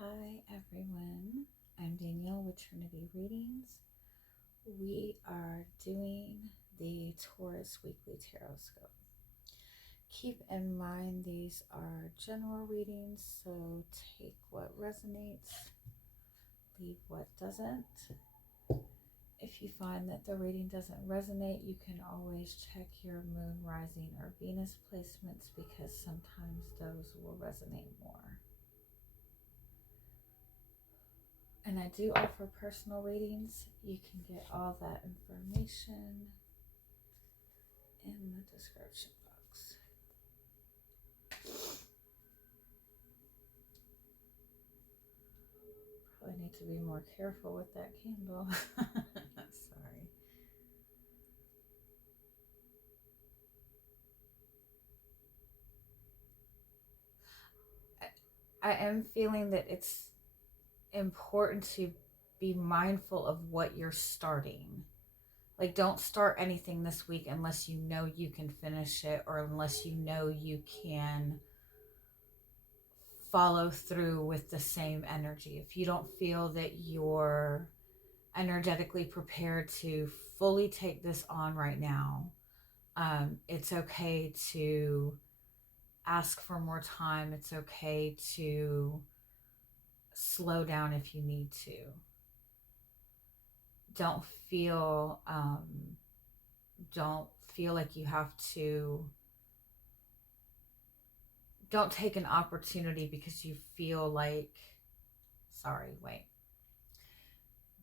Hi everyone, I'm Danielle with Trinity Readings. We are doing the Taurus Weekly Tarotscope. Keep in mind these are general readings, so take what resonates, leave what doesn't. If you find that the reading doesn't resonate, you can always check your moon, rising, or Venus placements because sometimes those will resonate more. And I do offer personal readings. You can get all that information in the description box. Probably need to be more careful with that candle. Sorry. I am feeling that it's important to be mindful of what you're starting. Like, don't start anything this week unless you know you can finish it, or unless you know you can follow through with the same energy. If you don't feel that you're energetically prepared to fully take this on right now, it's okay to ask for more time. It's okay to slow down if you need to. Don't feel like you have to. Don't take an opportunity because you feel like,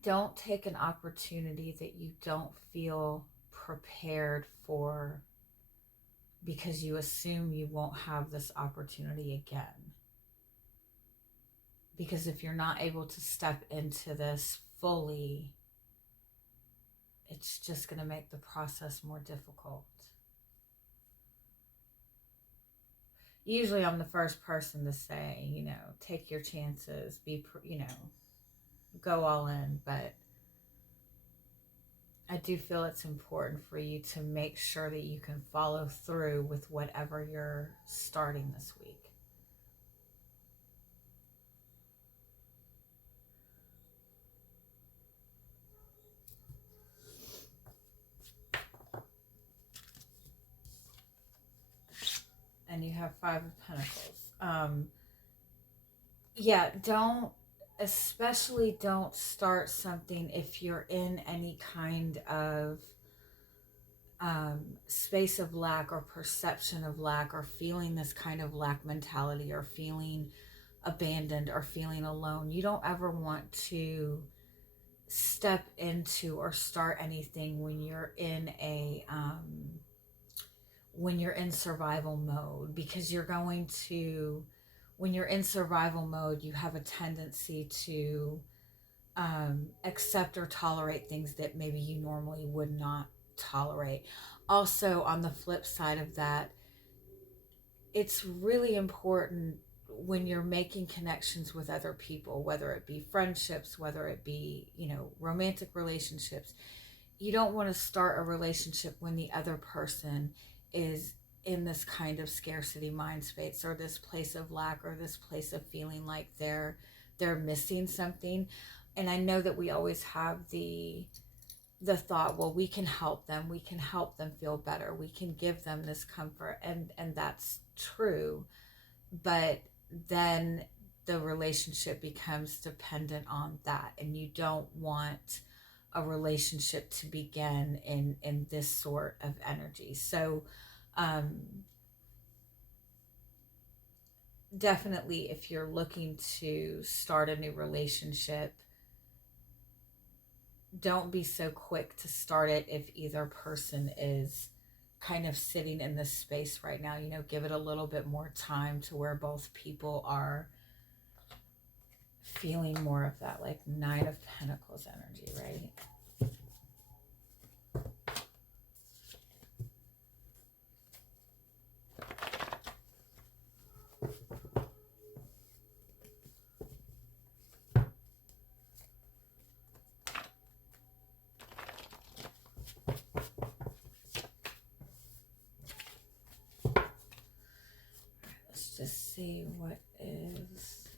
don't take an opportunity that you don't feel prepared for because you assume you won't have this opportunity again. Because if you're not able to step into this fully, it's just going to make the process more difficult. Usually I'm the first person to say, take your chances, go all in, but I do feel it's important for you to make sure that you can follow through with whatever you're starting this week. And you have Five of Pentacles. Especially don't start something if you're in any kind of space of lack or perception of lack, or feeling this kind of lack mentality, or feeling abandoned, or feeling alone. You don't ever want to step into or start anything when you're in survival mode, because when you're in survival mode, you have a tendency to accept or tolerate things that maybe you normally would not tolerate. Also, on the flip side of that, it's really important when you're making connections with other people, whether it be friendships, whether it be, romantic relationships. You don't want to start a relationship when the other person is in this kind of scarcity mind space, or this place of lack, or this place of feeling like they're missing something. And I know that we always have the thought, well, we can help them feel better, we can give them this comfort, and that's true, but then the relationship becomes dependent on that, and you don't want a relationship to begin in this sort of energy. So definitely, if you're looking to start a new relationship, don't be so quick to start it if either person is kind of sitting in this space right now. Give it a little bit more time to where both people are feeling more of that, like Nine of Pentacles energy, right? Let's just see what is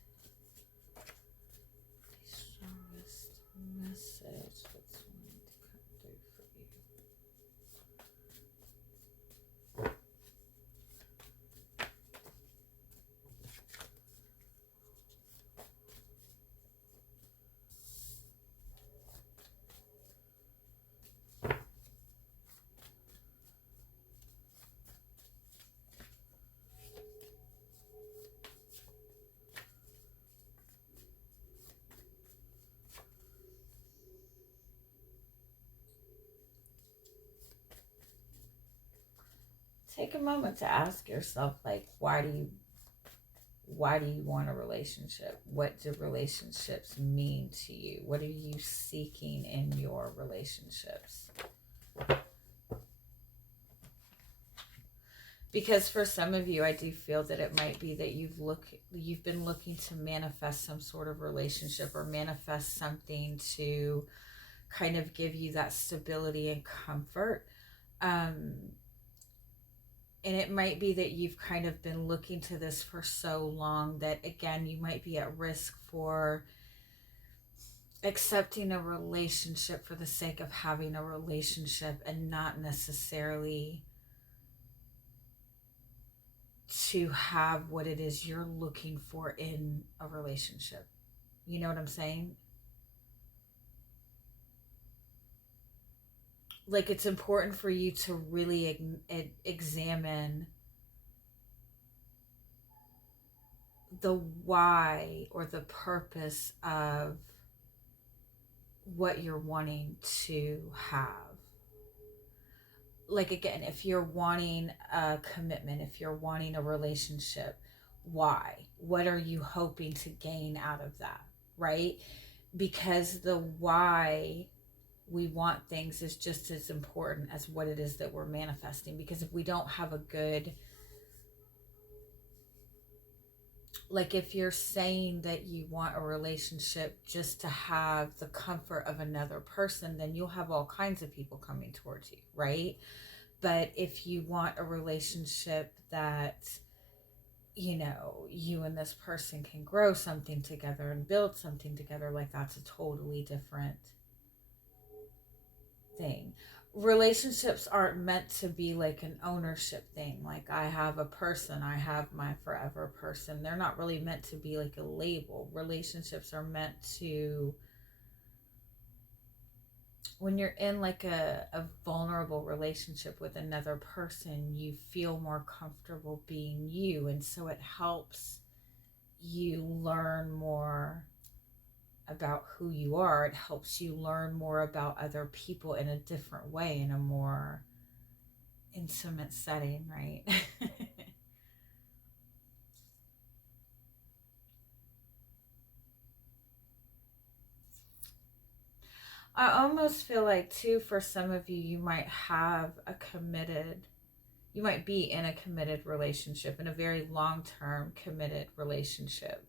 take a moment to ask yourself, like, why do you want a relationship? What do relationships mean to you? What are you seeking in your relationships? Because for some of you, I do feel that it might be that you've been looking to manifest some sort of relationship, or manifest something to kind of give you that stability and comfort. And it might be that you've kind of been looking to this for so long that, again, you might be at risk for accepting a relationship for the sake of having a relationship, and not necessarily to have what it is you're looking for in a relationship. You know what I'm saying? Like, it's important for you to really examine the why or the purpose of what you're wanting to have. Like, again, if you're wanting a commitment, if you're wanting a relationship, why? What are you hoping to gain out of that, right? Because the why we want things is just as important as what it is that we're manifesting. Because if we don't have a good, like, if you're saying that you want a relationship just to have the comfort of another person, then you'll have all kinds of people coming towards you, right? But if you want a relationship that, you know, you and this person can grow something together and build something together, like, that's a totally different thing. Relationships aren't meant to be like an ownership thing. Like, I have a person, I have my forever person. They're not really meant to be like a label. Relationships are meant to, when you're in like a vulnerable relationship with another person, you feel more comfortable being you. And so it helps you learn more about who you are. It helps you learn more about other people in a different way, in a more intimate setting, right? I almost feel like, too, for some of you, you might be in a committed relationship, in a very long-term committed relationship.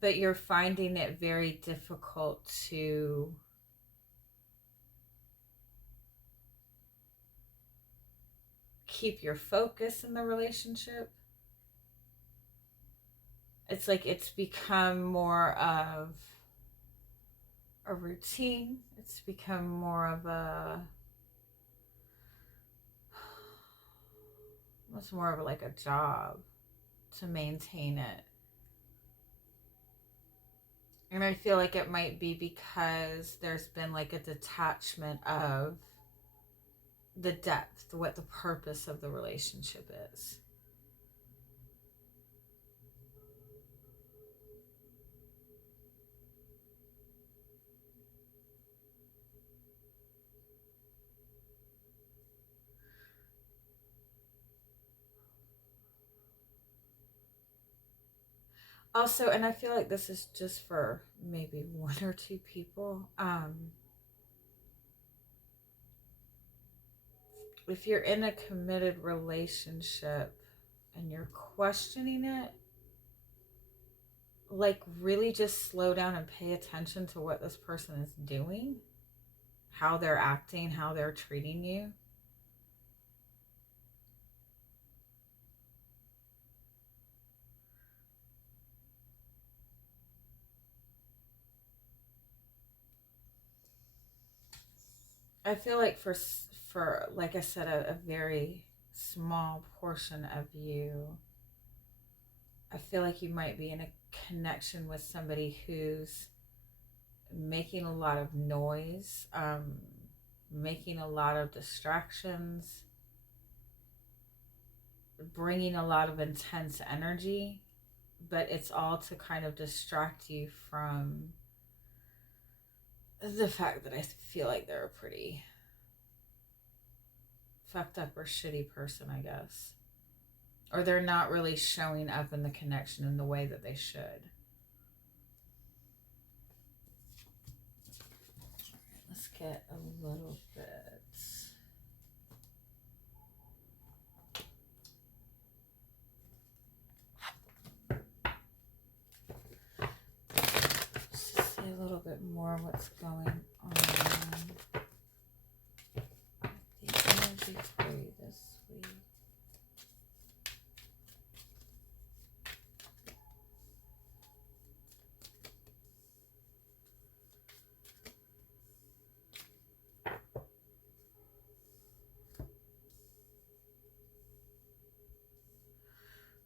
But you're finding it very difficult to keep your focus in the relationship. It's like it's become more of a routine. It's become more of it's more of like a job to maintain it. And I feel like it might be because there's been like a detachment of the depth, what the purpose of the relationship is. Also, and I feel like this is just for maybe one or two people. If you're in a committed relationship and you're questioning it, like, really just slow down and pay attention to what this person is doing, how they're acting, how they're treating you. I feel like for like I said, a very small portion of you, I feel like you might be in a connection with somebody who's making a lot of noise, making a lot of distractions, bringing a lot of intense energy, but it's all to kind of distract you from the fact that I feel like they're a pretty fucked up or shitty person, I guess. Or they're not really showing up in the connection in the way that they should. Let's get a little bit. Just see a little bit more what's going on. The energy for you this week.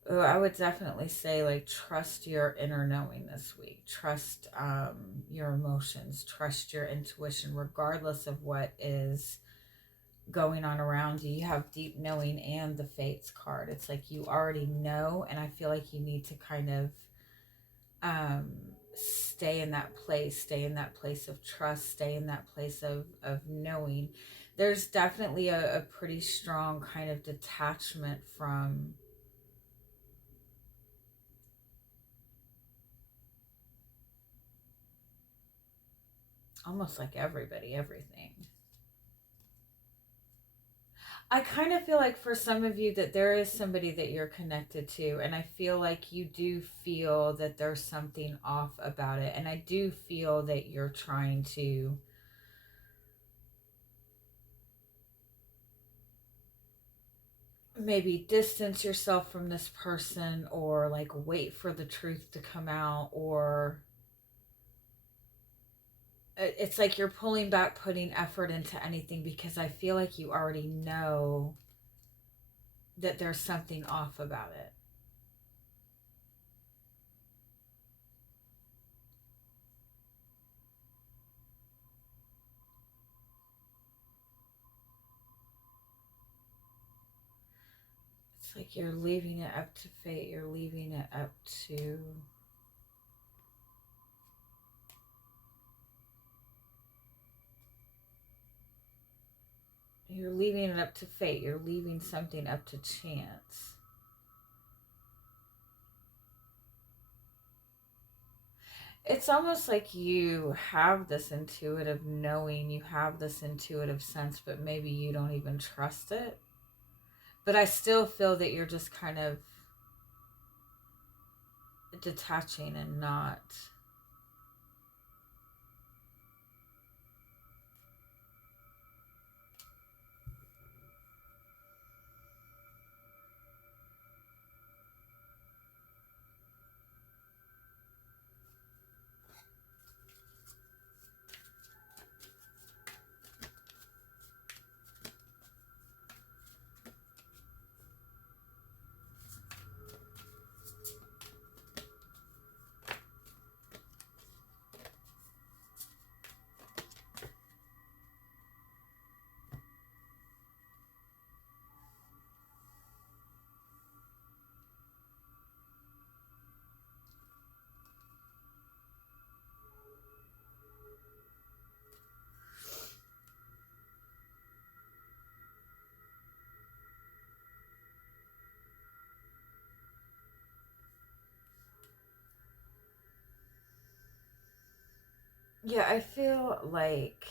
Oh, I would definitely say, like, trust your inner knowing this week. Trust your emotions. Trust your intuition, regardless of what is going on around you. You have deep knowing and the Fates card. It's like you already know, and I feel like you need to kind of stay in that place of trust, stay in that place of knowing. There's definitely a pretty strong kind of detachment from almost like everybody, everything. I kind of feel like for some of you that there is somebody that you're connected to, and I feel like you do feel that there's something off about it, and I do feel that you're trying to maybe distance yourself from this person, or like wait for the truth to come out, or it's like you're pulling back putting effort into anything because I feel like you already know that there's something off about it. It's like you're leaving it up to fate. You're leaving it up to You're leaving it up to fate. You're leaving something up to chance. It's almost like you have this intuitive knowing, you have this intuitive sense, but maybe you don't even trust it. But I still feel that you're just kind of detaching and not... Yeah, I feel like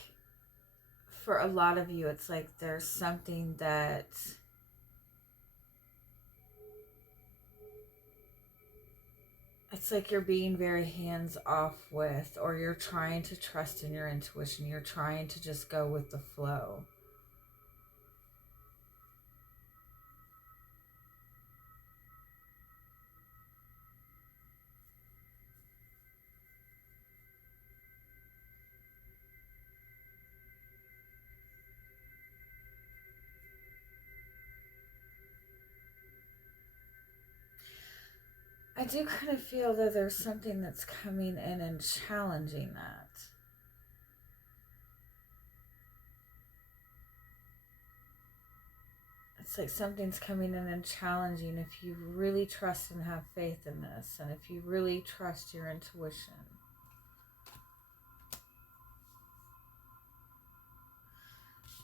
for a lot of you, it's like there's something that it's like you're being very hands off with, or you're trying to trust in your intuition. You're trying to just go with the flow. I do kind of feel that there's something that's coming in and challenging that. It's like something's coming in and challenging if you really trust and have faith in this, and if you really trust your intuition.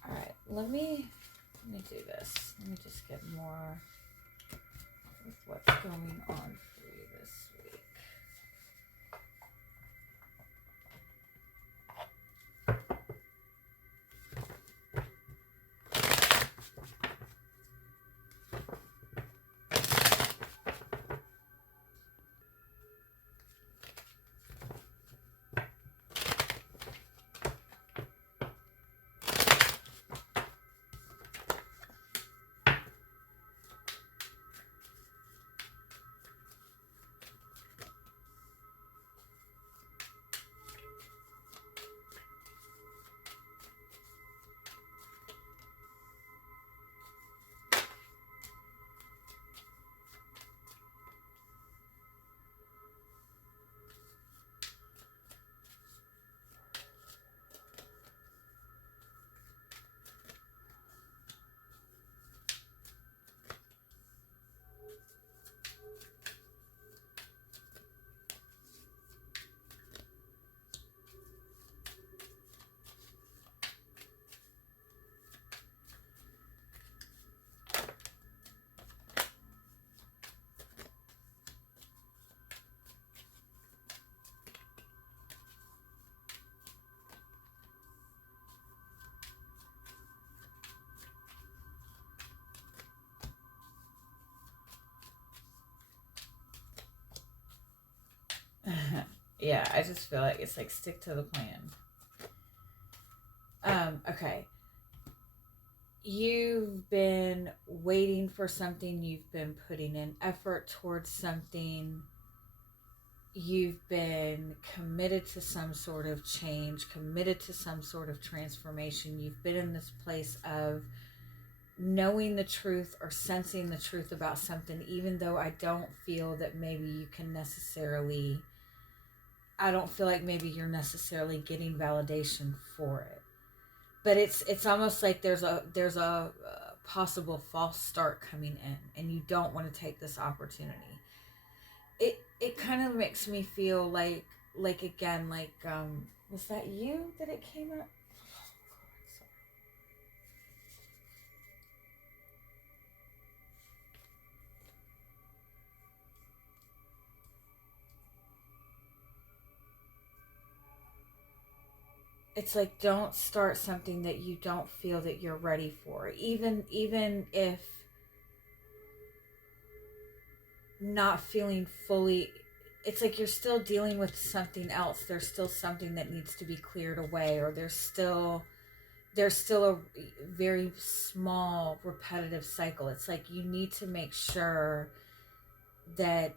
All right, let me do this. Let me just get more with what's going on for you this week. Yeah, I just feel like it's like stick to the plan. Okay. You've been waiting for something. You've been putting in effort towards something. You've been committed to some sort of change, committed to some sort of transformation. You've been in this place of knowing the truth or sensing the truth about something, even though I don't feel that maybe you can necessarily, I don't feel like maybe you're necessarily getting validation for it. But it's almost like there's a possible false start coming in, and you don't want to take this opportunity. It kind of makes me feel like again, like was that you that it came up? It's like, don't start something that you don't feel that you're ready for, even if not feeling fully. It's like you're still dealing with something else. There's still something that needs to be cleared away, or there's still a very small repetitive cycle. It's like you need to make sure that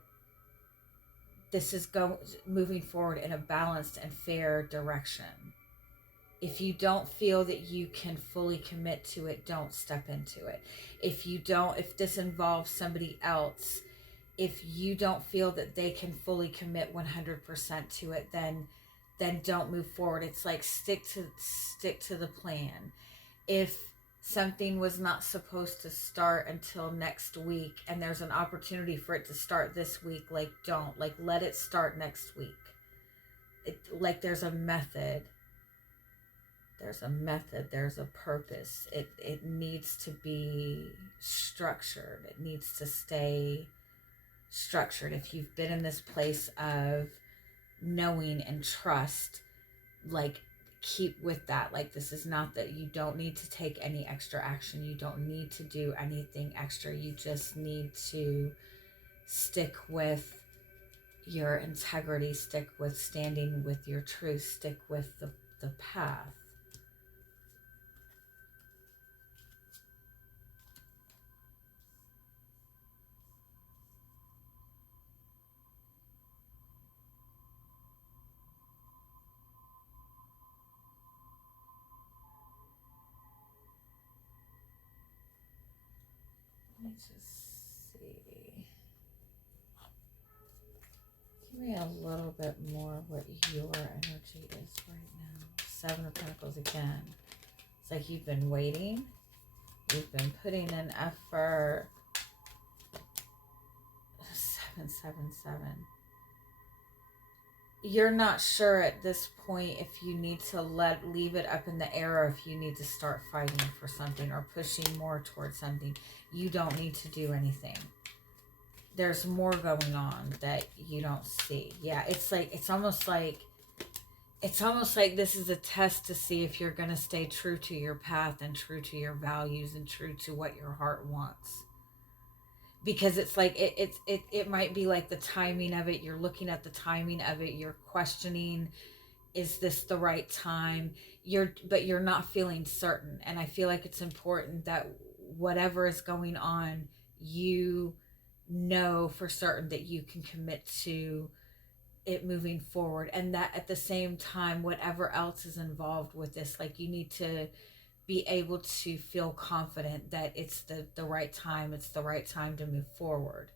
this is moving forward in a balanced and fair direction. If you don't feel that you can fully commit to it, don't step into it. If this involves somebody else, if you don't feel that they can fully commit 100% to it, then don't move forward. It's like stick to the plan. If something was not supposed to start until next week and there's an opportunity for it to start this week, like don't, like let it start next week. Like there's a method, there's a purpose. It needs to be structured. It needs to stay structured. If you've been in this place of knowing and trust, like keep with that. Like this is not that you don't need to take any extra action. You don't need to do anything extra. You just need to stick with your integrity, stick with standing with your truth, stick with the path. Let me just see. Give me a little bit more what your energy is right now. Seven of Pentacles again. It's like you've been waiting. You've been putting in effort. 777. you're not sure at this point if you need to leave it up in the air, or if you need to start fighting for something or pushing more towards something. You don't need to do anything. There's more going on that you don't see. Yeah, it's almost like this is a test to see if you're going to stay true to your path and true to your values and true to what your heart wants. Because it's like it might be like the timing of it. You're looking at the timing of it. You're questioning, is this the right time? But you're not feeling certain. And I feel like it's important that whatever is going on, you know for certain that you can commit to it moving forward, and that at the same time, whatever else is involved with this, like, you need to be able to feel confident that it's the right time. It's the right time to move forward.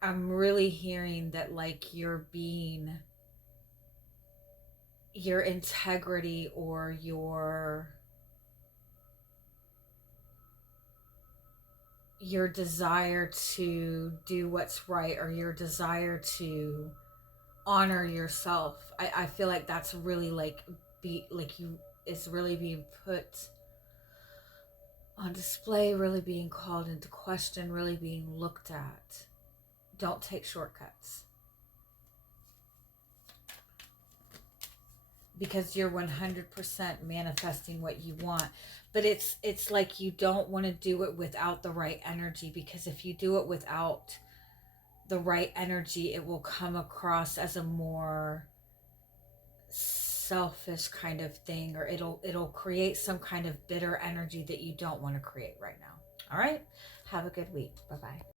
I'm really hearing that, like, your integrity or your desire to do what's right, or your desire to honor yourself. I feel like that's really like it's really being put on display, really being called into question, really being looked at. Don't take shortcuts, because you're 100% manifesting what you want. But it's like you don't want to do it without the right energy, because if you do it without the right energy, it will come across as a more selfish kind of thing, or it'll create some kind of bitter energy that you don't want to create right now. All right, have a good week. Bye bye.